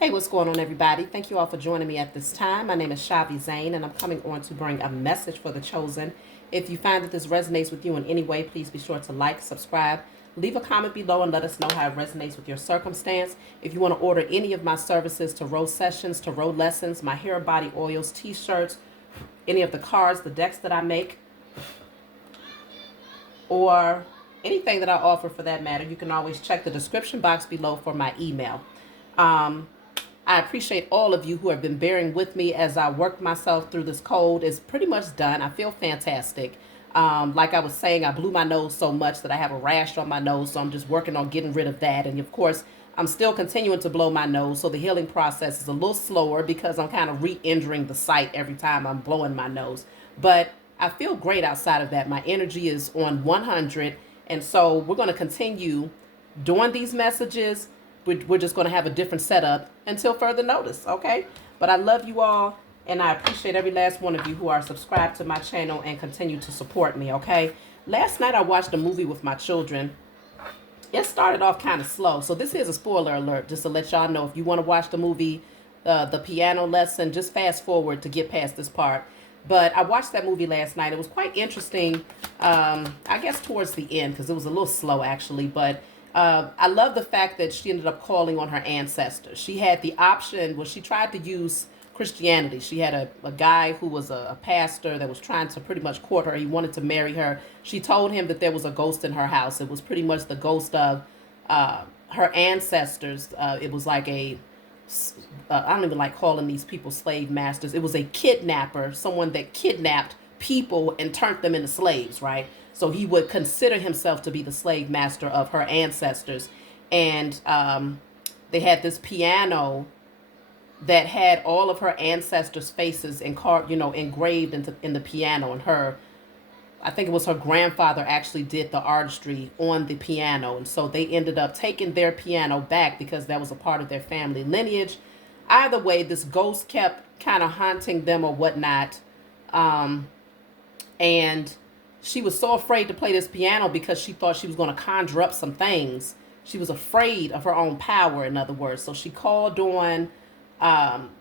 Hey, what's going on, everybody? Thank you all for joining me at this time. My name is Shavi Zane, and I'm coming on to bring a message for the chosen. If you find that this resonates with you in any way, please be sure to like, subscribe, leave a comment below, and let us know how it resonates with your circumstance. If you want to order any of my services, tarot sessions, tarot lessons, my hair, body oils, t-shirts, any of the cards, the decks that I make, or anything that I offer for that matter, you can always check the description box below for my email. I appreciate all of you who have been bearing with me as I work myself through this cold. It's pretty much done. I feel fantastic. Like I was saying, I blew my nose so much that I have a rash on my nose, so I'm just working on getting rid of that. And of course, I'm still continuing to blow my nose, so the healing process is a little slower because I'm kind of re-injuring the site every time I'm blowing my nose. But I feel great outside of that. My energy is on 100, and so we're going to continue doing these messages. We're just going to have a different setup until further notice, okay? But I love you all, and I appreciate every last one of you who are subscribed to my channel and continue to support me, okay? Last night I watched a movie with my children. It started off kind of slow, so this is a spoiler alert, just to let y'all know. If you want to watch the movie, the piano lesson, just fast forward to get past this part. But I watched that movie last night. It was quite interesting, I guess towards the end, because it was a little slow actually, but I love the fact that she ended up calling on her ancestors. She had the option, well, she tried to use Christianity. She had a guy who was a pastor that was trying to pretty much court her. He wanted to marry her. She told him that there was a ghost in her house. It was pretty much the ghost of her ancestors. It was like I don't even like calling these people slave masters. It was a kidnapper, someone that kidnapped people and turned them into slaves, right? So he would consider himself to be the slave master of her ancestors. And they had this piano that had all of her ancestors' faces engraved in the piano. And I think it was her grandfather actually did the artistry on the piano. And so they ended up taking their piano back because that was a part of their family lineage. Either way, this ghost kept kind of haunting them or whatnot. And she was so afraid to play this piano because she thought she was going to conjure up some things. She was afraid of her own power, in other words. So she called on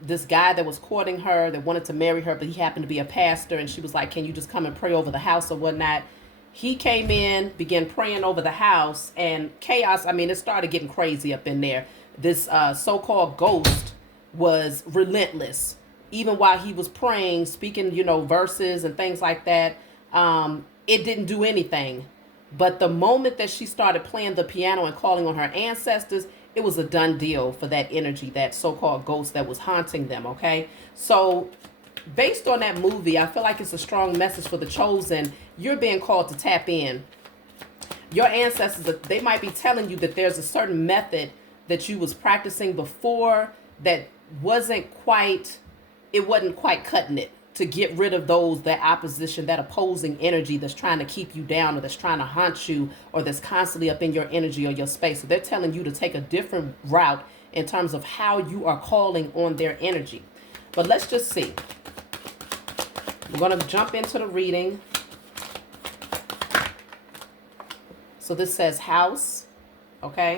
this guy that was courting her, that wanted to marry her, but he happened to be a pastor. And she was like, can you just come and pray over the house or whatnot? He came in, began praying over the house, and chaos. I mean, it started getting crazy up in there. This so-called ghost was relentless. Even while he was praying, speaking, verses and things like that, it didn't do anything. But the moment that she started playing the piano and calling on her ancestors, it was a done deal for that energy, that so-called ghost that was haunting them, okay? So based on that movie, I feel like it's a strong message for the chosen. You're being called to tap in. Your ancestors, they might be telling you that there's a certain method that you was practicing before that wasn't quite cutting it, to get rid of that opposition, that opposing energy that's trying to keep you down, or that's trying to haunt you, or that's constantly up in your energy or your space. So they're telling you to take a different route in terms of how you are calling on their energy. But let's just see. We're going to jump into the reading. So this says house, okay?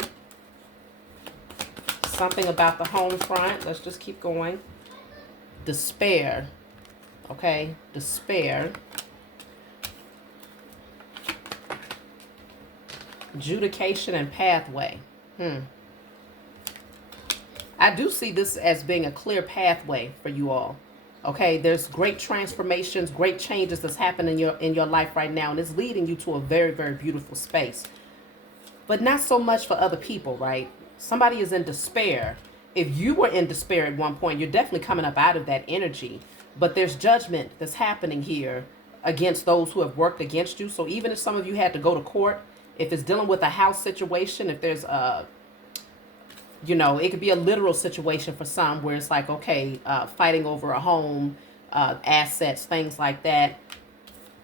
Something about the home front. Let's just keep going. Despair. Okay, despair. Adjudication and pathway. I do see this as being a clear pathway for you all. Okay, there's great transformations, great changes that's happening in your life right now, and it's leading you to a very, very beautiful space. But not so much for other people, right? Somebody is in despair. If you were in despair at one point, you're definitely coming up out of that energy. But there's judgment that's happening here against those who have worked against you. So even if some of you had to go to court, if it's dealing with a house situation, if there's it could be a literal situation for some where it's like, okay, fighting over a home, assets, things like that.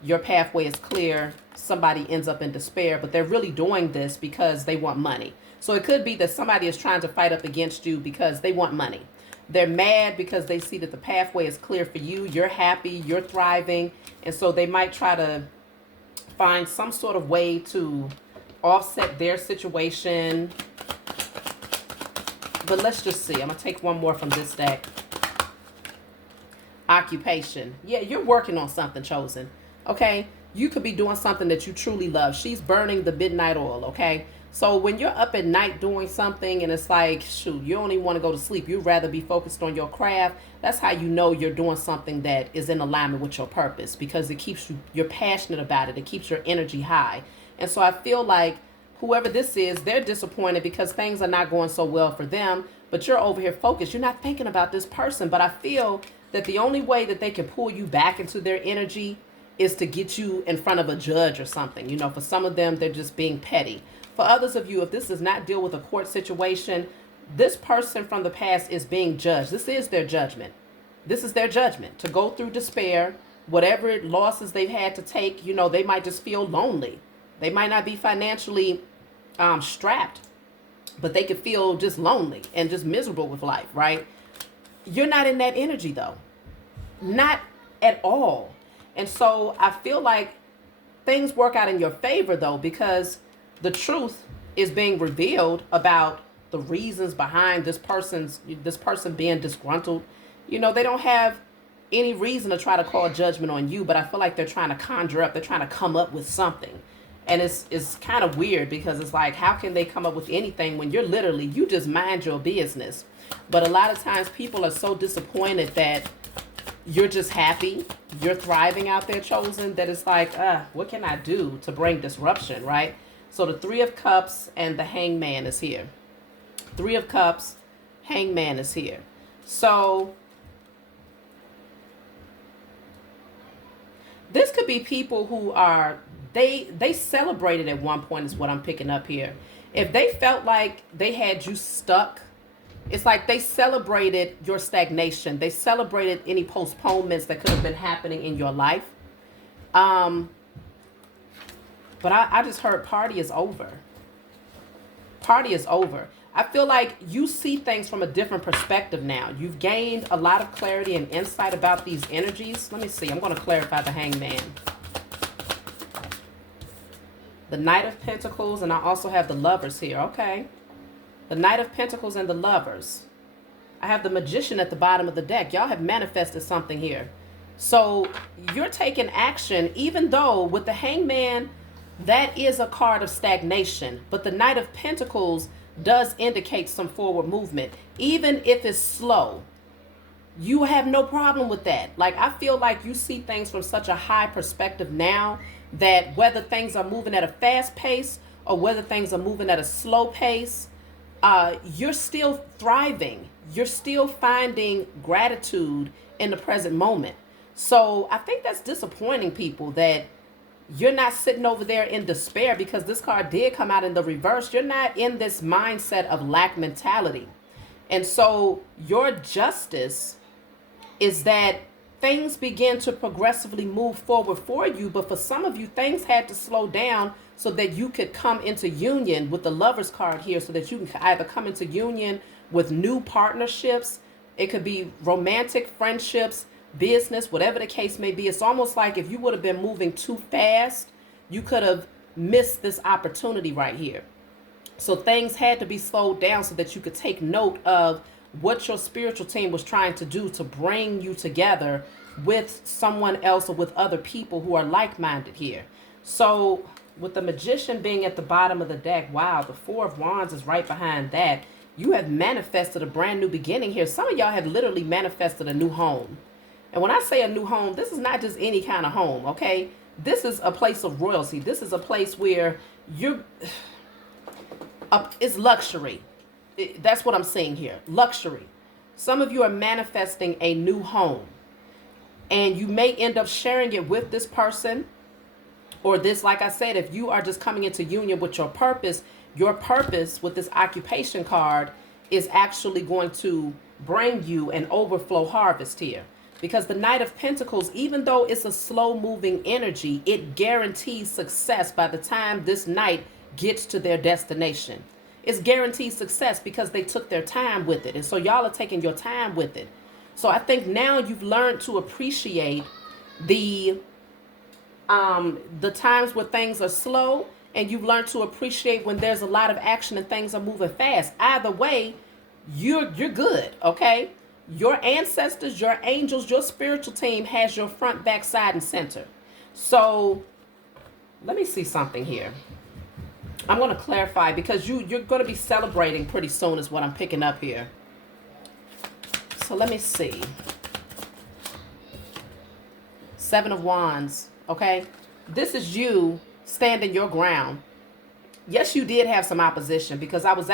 Your pathway is clear. Somebody ends up in despair, but they're really doing this because they want money. So it could be that somebody is trying to fight up against you because they want money. They're mad because they see that the pathway is clear for you. You're happy, you're thriving. And so they might try to find some sort of way to offset their situation But let's just see. I'm going to take one more from this deck. Occupation. Yeah, you're working on something, chosen. Okay? You could be doing something that you truly love. She's burning the midnight oil, okay? So when you're up at night doing something and it's like, shoot, you don't even want to go to sleep. You'd rather be focused on your craft. That's how you know you're doing something that is in alignment with your purpose, because it keeps you, you're passionate about it. It keeps your energy high. And so I feel like whoever this is, they're disappointed because things are not going so well for them, but you're over here focused. You're not thinking about this person. But I feel that the only way that they can pull you back into their energy is to get you in front of a judge or something. You know, for some of them, they're just being petty. For others of you, if this does not deal with a court situation, this person from the past is being judged. This is their judgment. This is their judgment to go through despair, whatever losses they've had to take. You know, they might just feel lonely. They might not be financially strapped, but they could feel just lonely and just miserable with life, right? You're not in that energy though. Not at all. And so I feel like things work out in your favor though, because the truth is being revealed about the reasons behind this person being disgruntled. You know, they don't have any reason to try to call judgment on you, but I feel like they're trying to conjure up, they're trying to come up with something. And it's kind of weird because it's like, how can they come up with anything when you're literally, you just mind your business? But a lot of times people are so disappointed that you're just happy, you're thriving out there, chosen, that it's like, what can I do to bring disruption, right? So the Three of Cups and the Hangman is here. Three of Cups, Hangman is here. So this could be people who are, they celebrated at one point is what I'm picking up here. If they felt like they had you stuck, it's like they celebrated your stagnation. They celebrated any postponements that could have been happening in your life. But I just heard party is over. Party is over. I feel like you see things from a different perspective now. You've gained a lot of clarity and insight about these energies. Let me see. I'm going to clarify the Hangman. The Knight of Pentacles, and I also have the Lovers here. Okay. The Knight of Pentacles and the Lovers. I have the Magician at the bottom of the deck. Y'all have manifested something here. So you're taking action, even though with the Hangman, that is a card of stagnation. But the Knight of Pentacles does indicate some forward movement. Even if it's slow, you have no problem with that. Like, I feel like you see things from such a high perspective now that whether things are moving at a fast pace or whether things are moving at a slow pace, you're still thriving. You're still finding gratitude in the present moment. So I think that's disappointing people, that you're not sitting over there in despair, because this card did come out in the reverse. You're not in this mindset of lack mentality. And so your justice is that things begin to progressively move forward for you. But for some of you, things had to slow down so that you could come into union with the Lovers card here, so that you can either come into union with new partnerships. It could be romantic friendships, business, whatever the case may be. It's almost like if you would have been moving too fast, you could have missed this opportunity right here. So things had to be slowed down so that you could take note of what your spiritual team was trying to do to bring you together with someone else or with other people who are like-minded here. So with the Magician being at the bottom of the deck, wow, the Four of Wands is right behind that. You have manifested a brand new beginning here. Some of y'all have literally manifested a new home. And when I say a new home, this is not just any kind of home, okay? This is a place of royalty. This is a place where it's luxury. That's what I'm saying here, luxury. Some of you are manifesting a new home, and you may end up sharing it with this person, or this, like I said, if you are just coming into union with your purpose with this occupation card is actually going to bring you an overflow harvest here. Because the Knight of Pentacles, even though it's a slow moving energy, it guarantees success by the time this knight gets to their destination. It's guaranteed success because they took their time with it. And so y'all are taking your time with it. So I think now you've learned to appreciate the times where things are slow, and you've learned to appreciate when there's a lot of action and things are moving fast. Either way, you're good, okay? Your ancestors, your angels, your spiritual team has your front, back, side, and center. So let me see something here. I'm going to clarify because you're going to be celebrating pretty soon is what I'm picking up here. So let me see. Seven of Wands, okay? This is you standing your ground. Yes, you did have some opposition because I was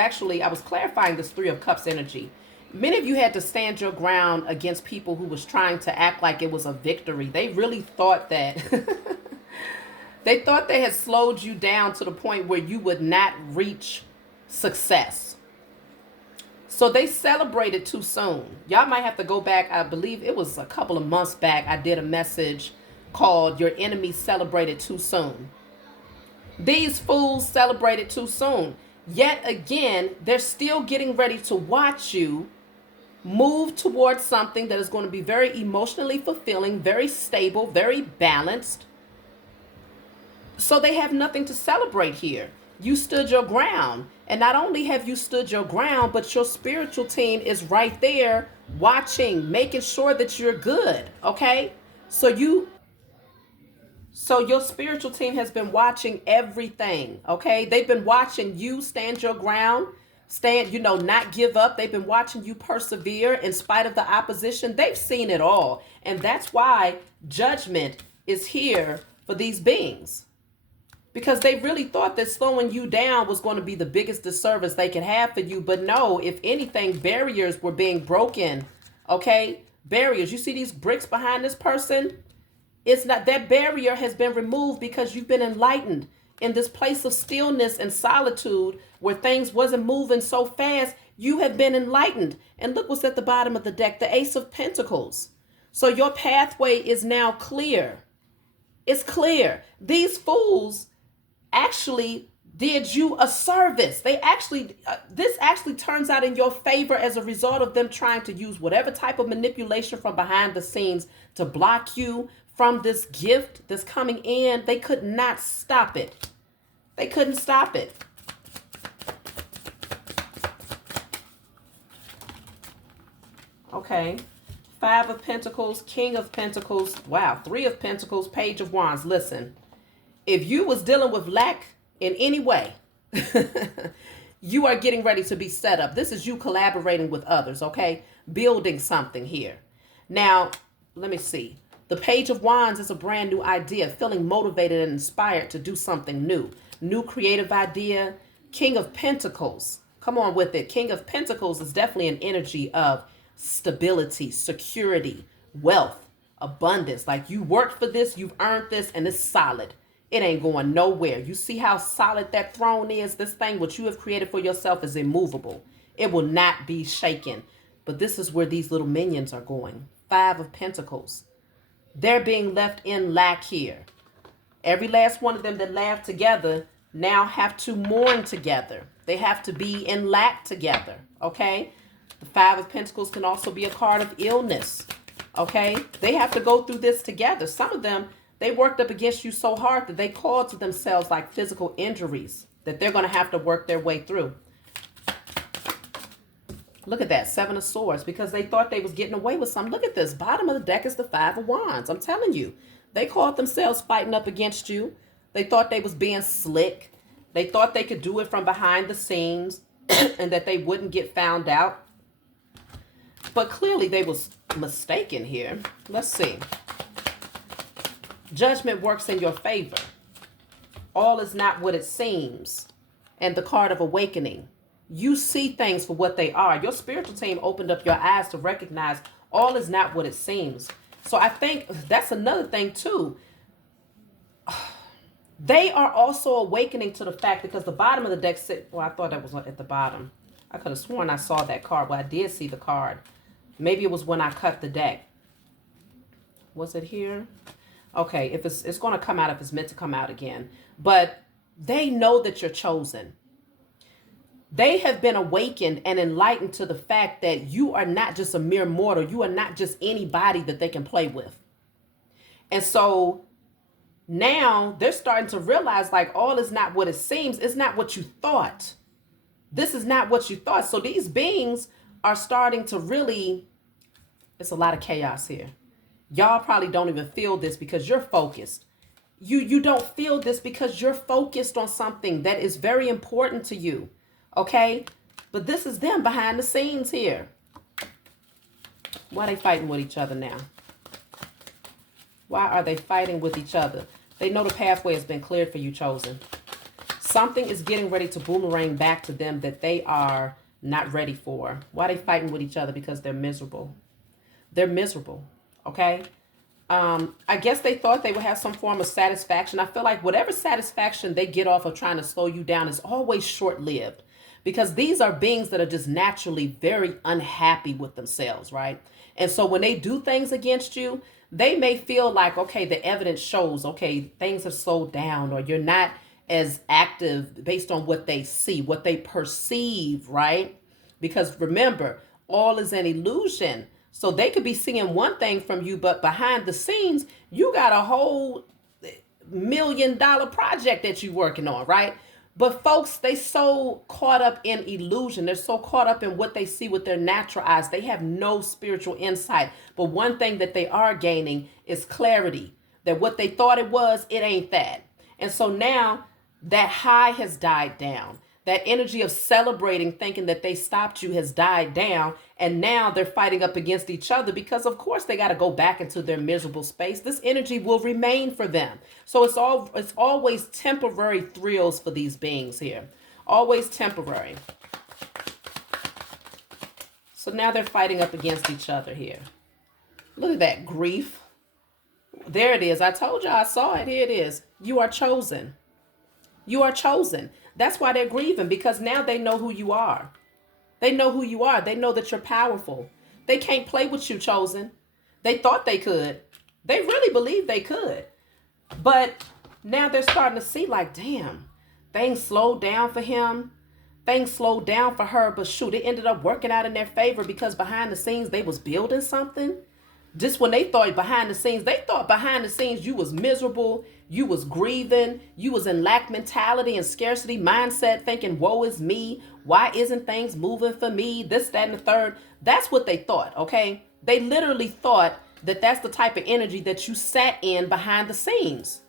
clarifying this Three of Cups energy. Many of you had to stand your ground against people who was trying to act like it was a victory. They really thought that they thought they had slowed you down to the point where you would not reach success. So they celebrated too soon. Y'all might have to go back. I believe it was a couple of months back. I did a message called Your Enemy Celebrated Too Soon. These fools celebrated too soon. Yet again, they're still getting ready to watch you move towards something that is going to be very emotionally fulfilling, very stable, very balanced. So they have nothing to celebrate here. You stood your ground. And not only have you stood your ground, but your spiritual team is right there watching, making sure that you're good. Okay? So your spiritual team has been watching everything. Okay? They've been watching you stand your ground, not give up. They've been watching you persevere in spite of the opposition. They've seen it all. And that's why judgment is here for these beings. Because they really thought that slowing you down was going to be the biggest disservice they could have for you. But no, if anything, barriers were being broken. Okay? Barriers. You see these bricks behind this person? It's not, that barrier has been removed because you've been enlightened in this place of stillness and solitude where things wasn't moving so fast. You have been enlightened. And look what's at the bottom of the deck, the Ace of Pentacles. So your pathway is now clear. It's clear. These fools actually did you a service. This actually turns out in your favor as a result of them trying to use whatever type of manipulation from behind the scenes to block you from this gift that's coming in. They could not stop it. They couldn't stop it. Okay. Five of Pentacles, King of Pentacles. Wow. Three of Pentacles, Page of Wands. Listen. If you was dealing with lack in any way, you are getting ready to be set up. This is you collaborating with others, okay? Building something here. Now, let me see. The Page of Wands is a brand new idea, feeling motivated and inspired to do something new. New creative idea. King of Pentacles. Come on with it. King of Pentacles is definitely an energy of stability, security, wealth, abundance. Like you worked for this, you've earned this, and it's solid. It ain't going nowhere. You see how solid that throne is? This thing, what you have created for yourself, is immovable. It will not be shaken. But this is where these little minions are going. Five of Pentacles. They're being left in lack here. Every last one of them that laughed together now have to mourn together. They have to be in lack together. Okay? The Five of Pentacles can also be a card of illness. Okay? They have to go through this together. Some of them, they worked up against you so hard that they called to themselves like physical injuries that they're going to have to work their way through. Look at that, Seven of Swords, because they thought they was getting away with something. Look at this. Bottom of the deck is the Five of Wands. I'm telling you, they called themselves fighting up against you. They thought they was being slick. They thought they could do it from behind the scenes and that they wouldn't get found out. But clearly they was mistaken here. Let's see. Judgment works in your favor. All is not what it seems. And the card of awakening. You see things for what they are. Your spiritual team opened up your eyes to recognize all is not what it seems. So I think that's another thing too. They are also awakening to the fact, because the bottom of the deck, well, I thought that was at the bottom. I could have sworn I saw that card. Well, I did see the card. Maybe it was when I cut the deck. Was it here? Okay, if it's going to come out if it's meant to come out again. But they know that you're chosen. They have been awakened and enlightened to the fact that you are not just a mere mortal. You are not just anybody that they can play with. And so now they're starting to realize, like, all is not what it seems. It's not what you thought. This is not what you thought. So these beings are starting to really, it's a lot of chaos here. Y'all probably don't even feel this because you're focused. You don't feel this because you're focused on something that is very important to you. Okay? But this is them behind the scenes here. Why are they fighting with each other now? Why are they fighting with each other? They know the pathway has been cleared for you, chosen. Something is getting ready to boomerang back to them that they are not ready for. Why are they fighting with each other? Because they're miserable. They're miserable. Okay? I guess they thought they would have some form of satisfaction. I feel like whatever satisfaction they get off of trying to slow you down is always short-lived, because these are beings that are just naturally very unhappy with themselves, right? And so when they do things against you, they may feel like, okay, the evidence shows, okay, things have slowed down, or you're not as active based on what they see, what they perceive, right? Because remember, all is an illusion. So they could be seeing one thing from you, but behind the scenes, you got a whole $1 million project that you're working on, right? But folks, they so caught up in illusion. They're so caught up in what they see with their natural eyes. They have no spiritual insight. But one thing that they are gaining is clarity, that what they thought it was, it ain't that. And so now that high has died down. That energy of celebrating, thinking that they stopped you, has died down. And now they're fighting up against each other because, of course, they got to go back into their miserable space. This energy will remain for them. So it's always temporary thrills for these beings here. Always temporary. So now they're fighting up against each other here. Look at that grief. There it is. I told you, I saw it. Here it is. You are chosen. You are chosen. That's why they're grieving, because now they know who you are. They know who you are. They know that you're powerful. They can't play with you, chosen. They thought they could. They really believed they could. But now they're starting to see like, damn, things slowed down for him. Things slowed down for her. But shoot, it ended up working out in their favor, because behind the scenes, they was building something. Just when they thought behind the scenes you was miserable, you was grieving, you was in lack mentality and scarcity mindset, thinking, woe is me, why isn't things moving for me, this, that, and the third. That's what they thought, okay? They literally thought that that's the type of energy that you sat in behind the scenes.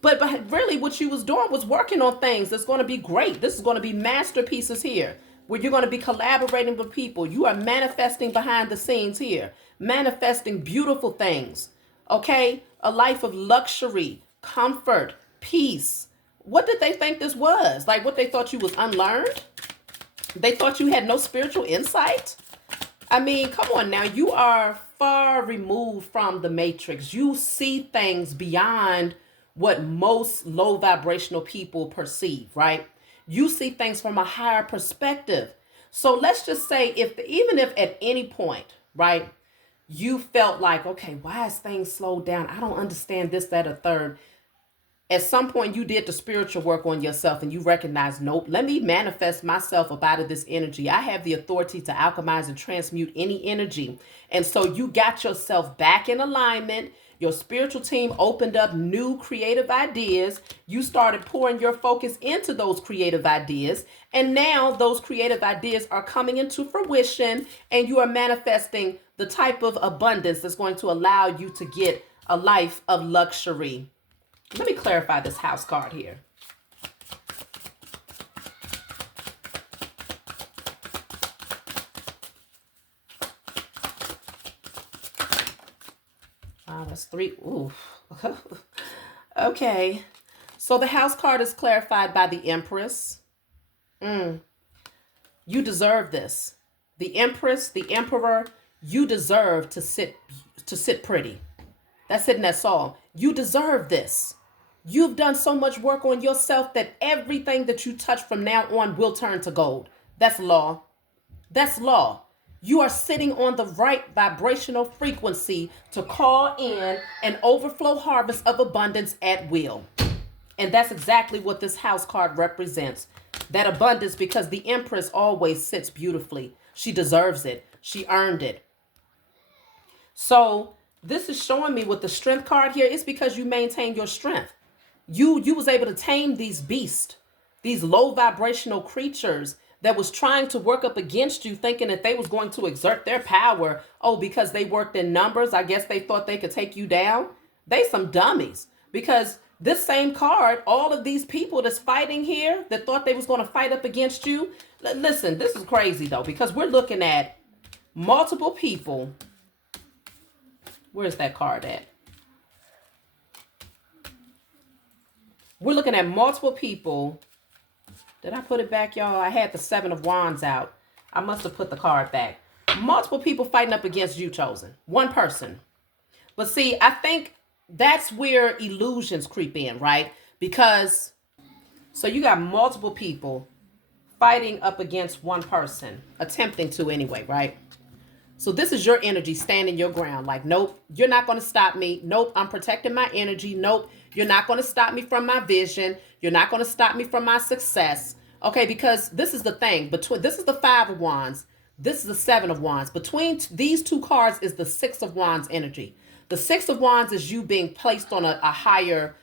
But really what you was doing was working on things that's going to be great. This is going to be masterpieces here, where you're going to be collaborating with people. You are manifesting behind the scenes here, manifesting beautiful things, okay? A life of luxury, comfort, peace. What did they think this was? Like, what they thought you was unlearned? They thought you had no spiritual insight? I mean, come on now. You are far removed from the matrix. You see things beyond what most low vibrational people perceive, right? You see things from a higher perspective. So let's just say even if at any point, right, you felt like, okay, why is things slowed down? I don't understand this, that, or third. At some point you did the spiritual work on yourself and you recognize, nope, let me manifest myself up out of this energy. I have the authority to alchemize and transmute any energy. And so you got yourself back in alignment. Your spiritual team opened up new creative ideas. You started pouring your focus into those creative ideas. And now those creative ideas are coming into fruition, and you are manifesting the type of abundance that's going to allow you to get a life of luxury. Let me clarify this house card here. That's 3. Ooh. Okay. So the house card is clarified by the Empress. You deserve this. The Empress, the Emperor, you deserve to sit pretty. That's it in that song. You deserve this. You've done so much work on yourself that everything that you touch from now on will turn to gold. That's law. That's law. You are sitting on the right vibrational frequency to call in an overflow harvest of abundance at will. And that's exactly what this house card represents. That abundance, because the Empress always sits beautifully. She deserves it. She earned it. So this is showing me with the strength card here, it's because you maintain your strength. You was able to tame these beasts, these low vibrational creatures that was trying to work up against you, thinking that they was going to exert their power. Oh, because they worked in numbers, I guess they thought they could take you down. They some dummies. Because this same card, all of these people that's fighting here that thought they was going to fight up against you. Listen, this is crazy though, because we're looking at multiple people. Where's that card at? We're looking at multiple people. Did I put it back, y'all? I had the 7 of Wands out. I must have put the card back. Multiple people fighting up against you, chosen. One person. But see, I think that's where illusions creep in, right? Because, so you got multiple people fighting up against one person. Attempting to anyway, right? So this is your energy standing your ground. Like, nope, you're not going to stop me. Nope, I'm protecting my energy. Nope, you're not going to stop me from my vision. You're not going to stop me from my success. Okay, because this is the thing. This is the 5 of Wands. This is the 7 of Wands. Between these two cards is the 6 of Wands energy. The 6 of Wands is you being placed on a higher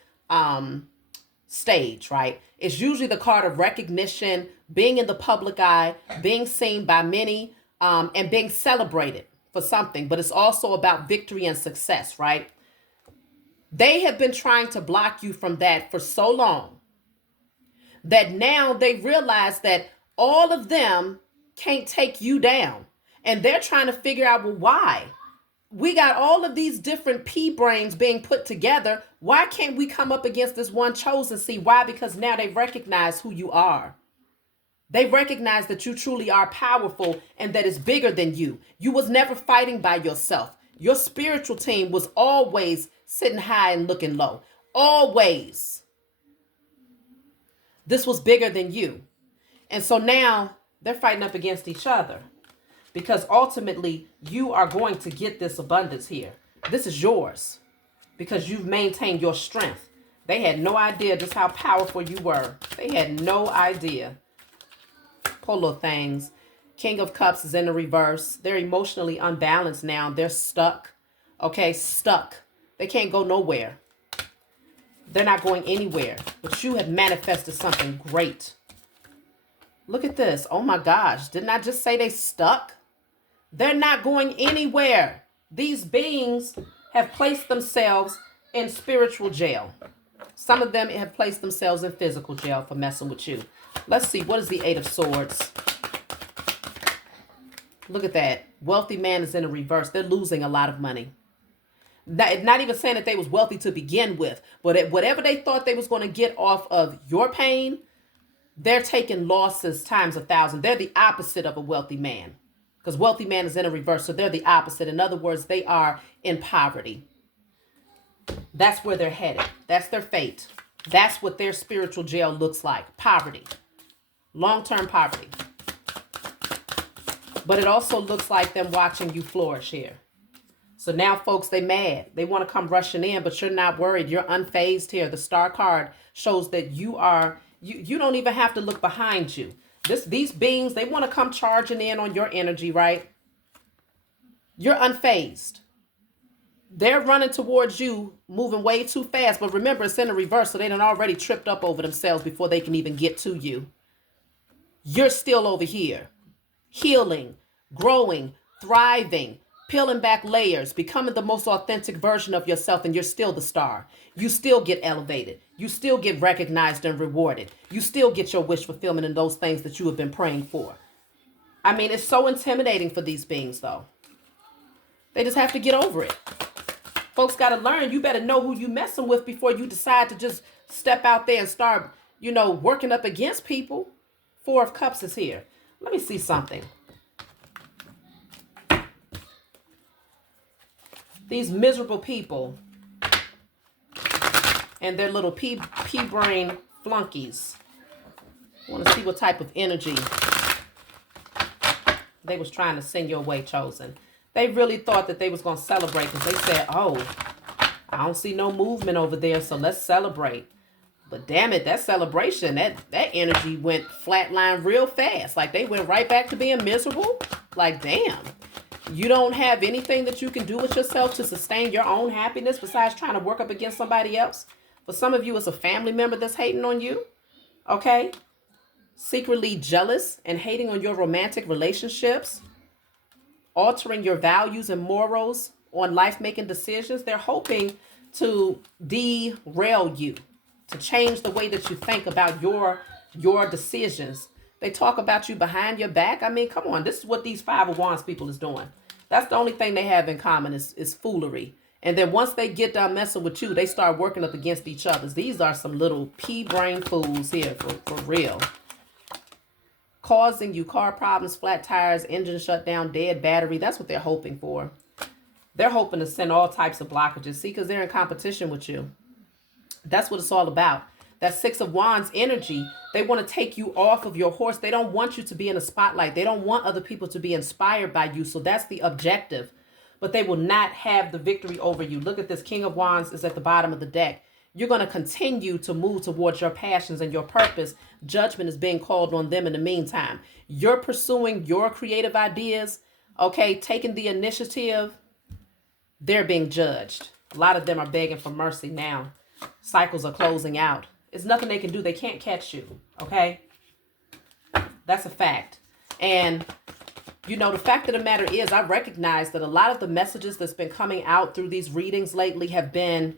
stage, right? It's usually the card of recognition, being in the public eye, being seen by many, and being celebrated for something. But it's also about victory and success, right? They have been trying to block you from that for so long that now they realize that all of them can't take you down. And they're trying to figure out, well, why? We got all of these different pea brains being put together. Why can't we come up against this one chosen? See, why? Because now they recognize who you are. They recognize that you truly are powerful and that it's bigger than you. You was never fighting by yourself. Your spiritual team was always sitting high and looking low. Always. This was bigger than you. And so now they're fighting up against each other because ultimately you are going to get this abundance here. This is yours because you've maintained your strength. They had no idea just how powerful you were. They had no idea. Poor little things. King of Cups is in the reverse. They're emotionally unbalanced now. They're stuck. Okay, stuck. They can't go nowhere. They're not going anywhere. But you have manifested something great. Look at this. Oh my gosh. Didn't I just say they stuck? They're not going anywhere. These beings have placed themselves in spiritual jail. Some of them have placed themselves in physical jail for messing with you. Let's see. What is the 8 of Swords? Look at that. Wealthy man is in the reverse. They're losing a lot of money. Not even saying that they was wealthy to begin with, but whatever they thought they was going to get off of your pain, they're taking losses times 1,000. They're the opposite of a wealthy man because wealthy man is in a reverse. So they're the opposite. In other words, they are in poverty. That's where they're headed. That's their fate. That's what their spiritual jail looks like. Poverty. Long-term poverty. But it also looks like them watching you flourish here. So now, folks, they mad. They want to come rushing in, but you're not worried. You're unfazed here. The star card shows that you are, you don't even have to look behind you. These beings, they want to come charging in on your energy, right? You're unfazed. They're running towards you, moving way too fast. But remember, it's in the reverse, so they done already tripped up over themselves before they can even get to you. You're still over here, healing, growing, thriving, peeling back layers, becoming the most authentic version of yourself, and you're still the star. You still get elevated. You still get recognized and rewarded. You still get your wish fulfillment in those things that you have been praying for. I mean, it's so intimidating for these beings, though. They just have to get over it. Folks got to learn. You better know who you messing with before you decide to just step out there and start, working up against people. 4 of Cups is here. Let me see something. These miserable people and their little pea brain flunkies. I want to see what type of energy they was trying to send your way, chosen. They really thought that they was going to celebrate because they said, oh, I don't see no movement over there, so let's celebrate. But damn it, that celebration, that energy went flatline real fast. Like they went right back to being miserable. Like, damn. You don't have anything that you can do with yourself to sustain your own happiness besides trying to work up against somebody else. For some of you, it's a family member that's hating on you. Okay? secretly jealous and hating on your romantic relationships, altering your values and morals on life making decisions. They're hoping to derail you, to change the way that you think about your decisions. They talk about you behind your back. I mean, come on, this is what these Five of Wands people is doing. That's the only thing they have in common is foolery. And then once they get done messing with you, they start working up against each other. These are some little pea brain fools here for real. Causing you car problems, flat tires, engine shutdown, dead battery. That's what they're hoping for. They're hoping to send all types of blockages. See, because they're in competition with you. That's what it's all about. That Six of Wands energy, they want to take you off of your horse. They don't want you to be in a spotlight. They don't want other people to be inspired by you. So that's the objective. But they will not have the victory over you. Look at this. King of Wands is at the bottom of the deck. You're going to continue to move towards your passions and your purpose. Judgment is being called on them in the meantime. You're pursuing your creative ideas, okay, taking the initiative. They're being judged. A lot of them are begging for mercy now. Cycles are closing out. There's nothing they can do. They can't catch you, okay? That's a fact. And, you know, the fact of the matter is, I recognize that a lot of the messages that's been coming out through these readings lately have been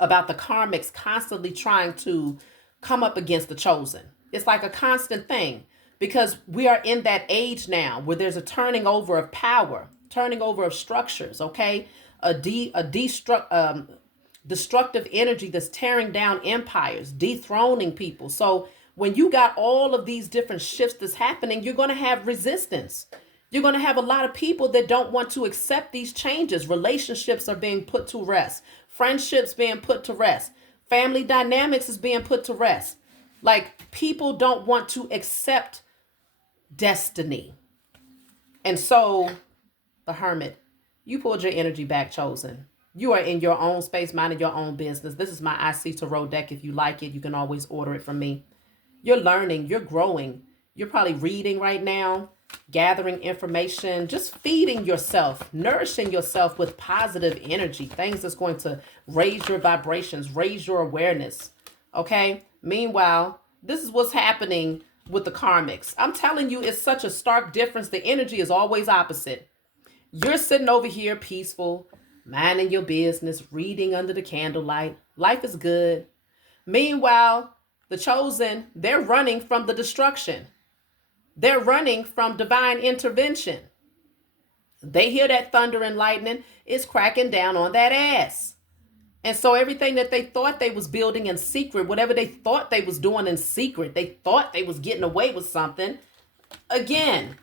about the karmics constantly trying to come up against the chosen. It's like a constant thing because we are in that age now where there's a turning over of power, turning over of structures, okay? Destructive energy that's tearing down empires, dethroning people. So when you got all of these different shifts that's happening, you're going to have resistance. You're going to have a lot of people that don't want to accept these changes. Relationships are being put to rest. Friendships being put to rest. Family dynamics is being put to rest. Like, people don't want to accept destiny. And so, the Hermit, you pulled your energy back, chosen. You are in your own space, minding your own business. This is my IC Tarot deck. If you like it, you can always order it from me. You're learning. You're growing. You're probably reading right now, gathering information, just feeding yourself, nourishing yourself with positive energy, things that's going to raise your vibrations, raise your awareness. Okay. Meanwhile, this is what's happening with the karmics. I'm telling you, it's such a stark difference. The energy is always opposite. You're sitting over here peaceful, minding your business, reading under the candlelight. Life is good. Meanwhile, the chosen, they're running from the destruction. They're running from divine intervention. They hear that thunder and lightning is cracking down on that ass. And so everything that they thought they was building in secret, whatever they thought they was doing in secret, they thought they was getting away with something. Again,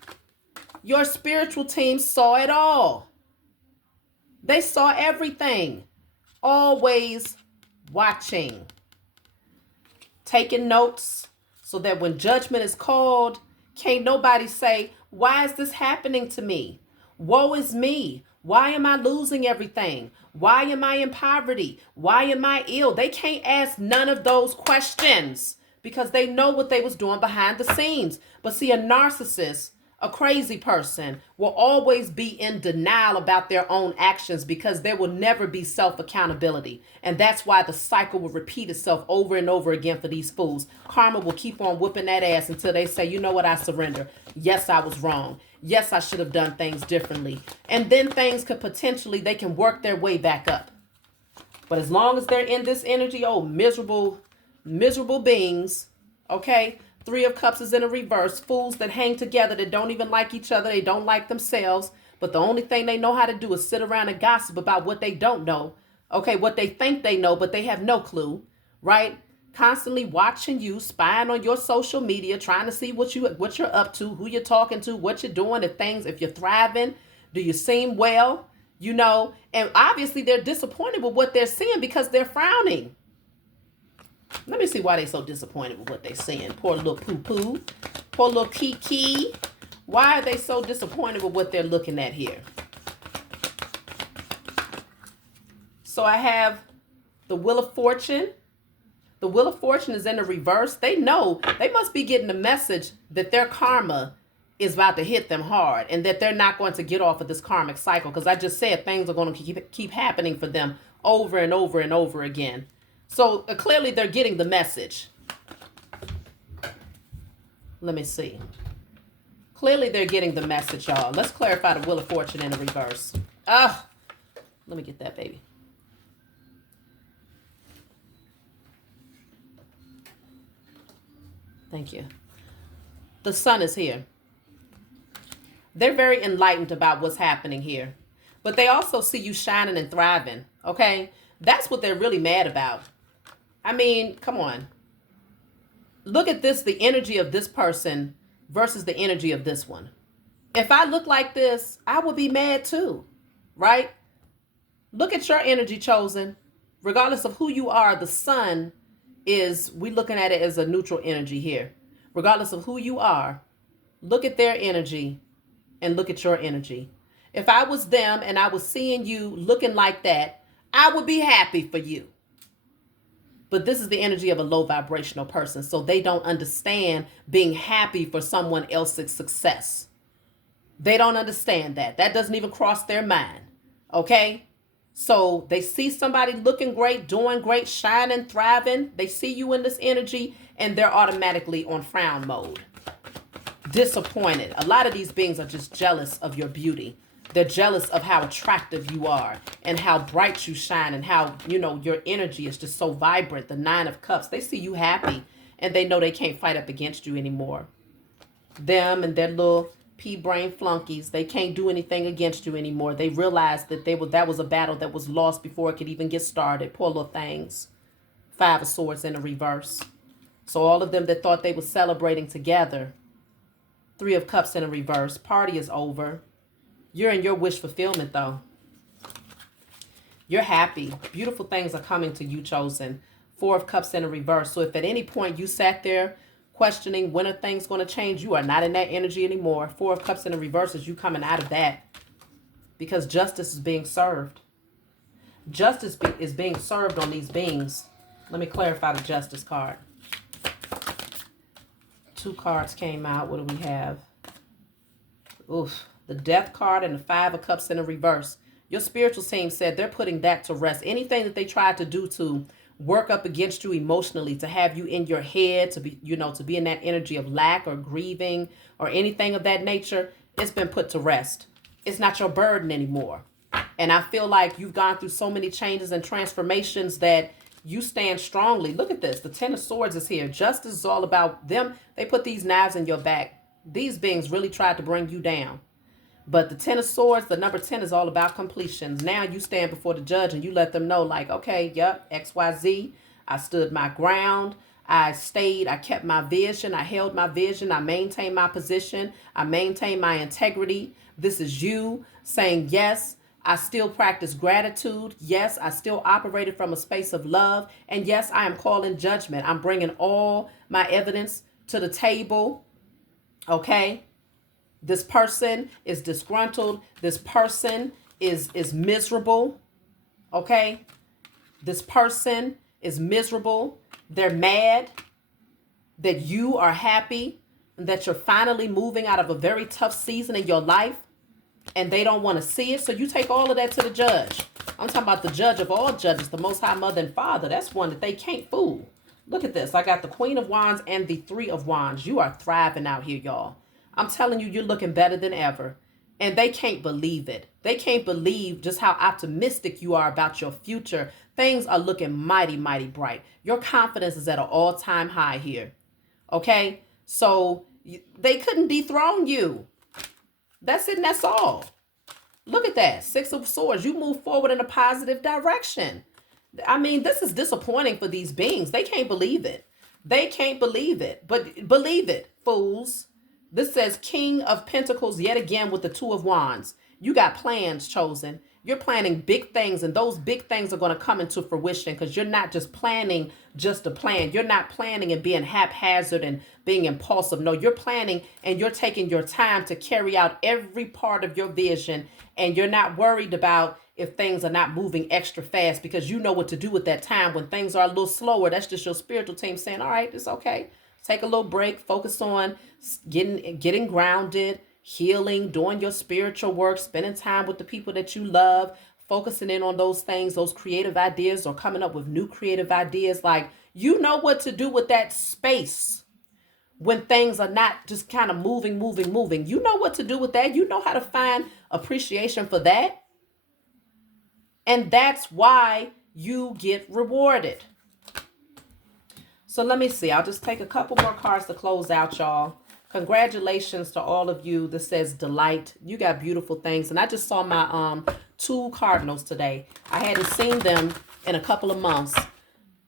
your spiritual team saw it all. They saw everything. Always watching. Taking notes so that when judgment is called, can't nobody say, why is this happening to me? Woe is me. Why am I losing everything? Why am I in poverty? Why am I ill? They can't ask none of those questions because they know what they was doing behind the scenes. But see, a narcissist, a crazy person, will always be in denial about their own actions because there will never be self-accountability. And that's why the cycle will repeat itself over and over again for these fools. Karma will keep on whooping that ass until they say, you know what, I surrender. Yes, I was wrong. Yes, I should have done things differently. And then things could potentially, they can work their way back up. But as long as they're in this energy, oh, miserable beings, okay? Three of Cups is in a reverse. Fools that hang together, that don't even like each other. They don't like themselves. But the only thing they know how to do is sit around and gossip about what they don't know. Okay, what they think they know, but they have no clue, right? Constantly watching you, spying on your social media, trying to see what you're up to, who you're talking to, what you're doing, if you're thriving, do you seem well, you know? And obviously they're disappointed with what they're seeing because they're frowning. Let me see why they're so disappointed with what they're seeing. Poor little poo-poo. Poor little kiki. Why are they so disappointed with what they're looking at here? So I have the Wheel of Fortune. The Wheel of Fortune is in the reverse. They know, they must be getting the message that their karma is about to hit them hard and that they're not going to get off of this karmic cycle. Because I just said things are going to keep happening for them over and over and over again. So clearly they're getting the message. Let me see. Clearly they're getting the message, y'all. Let's clarify the Wheel of Fortune in the reverse. Oh, let me get that, baby. Thank you. The Sun is here. They're very enlightened about what's happening here. But they also see you shining and thriving, okay? That's what they're really mad about. I mean, come on. Look at this, the energy of this person versus the energy of this one. If I look like this, I would be mad too, right? Look at your energy, chosen. Regardless of who you are, the Sun is, we looking at it as a neutral energy here. Regardless of who you are, look at their energy and look at your energy. If I was them and I was seeing you looking like that, I would be happy for you. But this is the energy of a low vibrational person. So they don't understand being happy for someone else's success. They don't understand that. That doesn't even cross their mind. Okay? So they see somebody looking great, doing great, shining, thriving. They see you in this energy and they're automatically on frown mode. Disappointed. A lot of these beings are just jealous of your beauty. They're jealous of how attractive you are and how bright you shine and how, your energy is just so vibrant. The Nine of Cups. They see you happy and they know they can't fight up against you anymore. Them and their little pea-brain flunkies, they can't do anything against you anymore. They realized that that was a battle that was lost before it could even get started. Poor little things. Five of Swords in the reverse. So all of them that thought they were celebrating together. Three of Cups in the reverse. Party is over. You're in your wish fulfillment, though. You're happy. Beautiful things are coming to you, chosen. Four of Cups in the reverse. So if at any point you sat there questioning when are things going to change, you are not in that energy anymore. Four of Cups in the reverse is you coming out of that. Because justice is being served. Justice is being served on these beings. Let me clarify the Justice card. Two cards came out. What do we have? Oof. The Death card and the Five of Cups in the reverse. Your spiritual team said they're putting that to rest. Anything that they tried to do to work up against you emotionally, to have you in your head, to be, to be in that energy of lack or grieving or anything of that nature, it's been put to rest. It's not your burden anymore. And I feel like you've gone through so many changes and transformations that you stand strongly. Look at this. The Ten of Swords is here. Justice is all about them. They put these knives in your back. These beings really tried to bring you down. But the Ten of Swords, the number 10 is all about completions. Now you stand before the judge and you let them know, like, okay, yep, XYZ. I stood my ground. I kept my vision. I held my vision. I maintained my position. I maintained my integrity. This is you saying, yes, I still practice gratitude. Yes, I still operated from a space of love. And yes, I am calling judgment. I'm bringing all my evidence to the table. Okay? This person is disgruntled. This person is miserable. Okay? This person is miserable. They're mad that you are happy and that you're finally moving out of a very tough season in your life and they don't want to see it. So you take all of that to the judge. I'm talking about the judge of all judges, the Most High Mother and Father. That's one that they can't fool. Look at this. I got the Queen of Wands and the Three of Wands. You are thriving out here, y'all. I'm telling you, you're looking better than ever. And they can't believe it. They can't believe just how optimistic you are about your future. Things are looking mighty, mighty bright. Your confidence is at an all-time high here. Okay? So they couldn't dethrone you. That's it and that's all. Look at that. Six of Swords. You move forward in a positive direction. I mean, this is disappointing for these beings. They can't believe it. They can't believe it. But believe it, fools. This says King of Pentacles yet again with the Two of Wands. You got plans, chosen. You're planning big things, and those big things are going to come into fruition because you're not just planning just a plan. You're not planning and being haphazard and being impulsive. No, you're planning and you're taking your time to carry out every part of your vision, and you're not worried about if things are not moving extra fast because you know what to do with that time. When things are a little slower, that's just your spiritual team saying, all right, it's okay. Take a little break, focus on getting grounded, healing, doing your spiritual work, spending time with the people that you love, focusing in on those things, those creative ideas, or coming up with new creative ideas. Like, you know what to do with that space when things are not just kind of moving. You know what to do with that. You know how to find appreciation for that. And that's why you get rewarded. So let me see. I'll just take a couple more cards to close out, y'all. Congratulations to all of you. This says delight. You got beautiful things. And I just saw my two cardinals today. I hadn't seen them in a couple of months.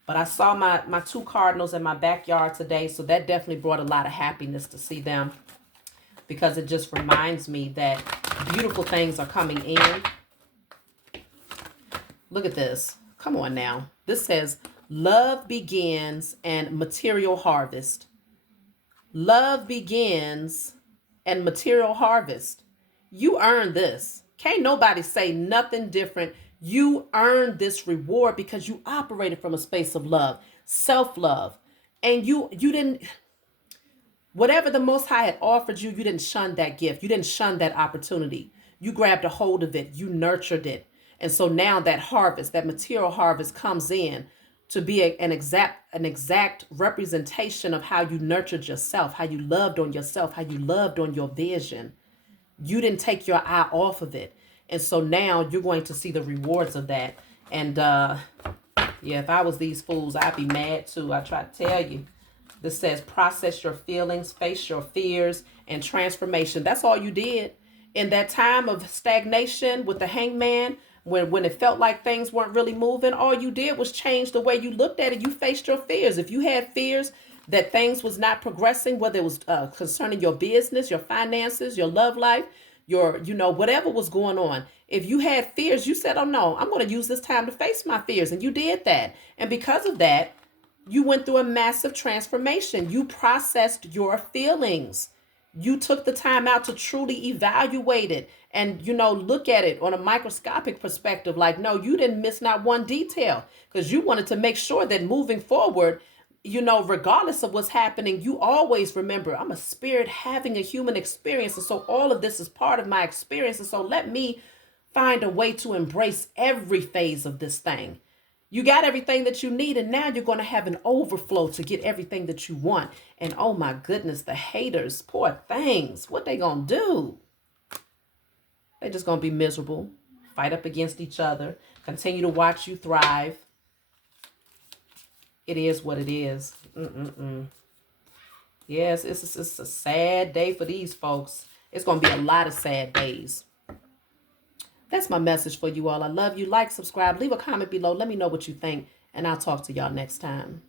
But I saw my two cardinals in my backyard today. So that definitely brought a lot of happiness to see them. Because it just reminds me that beautiful things are coming in. Look at this. Come on now. This says love begins and material harvest. Love begins and material harvest. You earned this. Can't nobody say nothing different. You earned this reward because you operated from a space of love, self-love. And you didn't, whatever the Most High had offered you, you didn't shun that gift. You didn't shun that opportunity. You grabbed a hold of it. You nurtured it. And so now that harvest, that material harvest comes in to be an exact representation of how you nurtured yourself, how you loved on yourself, how you loved on your vision. You didn't take your eye off of it. And so now you're going to see the rewards of that. And yeah, if I was these fools, I'd be mad too. I try to tell you. This says process your feelings, face your fears, and transformation. That's all you did. In that time of stagnation with the hangman, when it felt like things weren't really moving, all you did was change the way you looked at it. You faced your fears. If you had fears that things was not progressing, whether it was concerning your business, your finances, your love life, your, whatever was going on. If you had fears, you said, oh no, I'm going to use this time to face my fears. And you did that. And because of that, you went through a massive transformation. You processed your feelings. You took the time out to truly evaluate it and, look at it on a microscopic perspective. Like, no, you didn't miss not one detail because you wanted to make sure that moving forward, regardless of what's happening, you always remember, I'm a spirit having a human experience. And so all of this is part of my experience. And so let me find a way to embrace every phase of this thing. You got everything that you need, and now you're going to have an overflow to get everything that you want. And oh my goodness, the haters, poor things, what they going to do? They just going to be miserable, fight up against each other, continue to watch you thrive. It is what it is. Yes, it's a sad day for these folks. It's going to be a lot of sad days. That's my message for you all. I love you. Like, subscribe, leave a comment below. Let me know what you think, and I'll talk to y'all next time.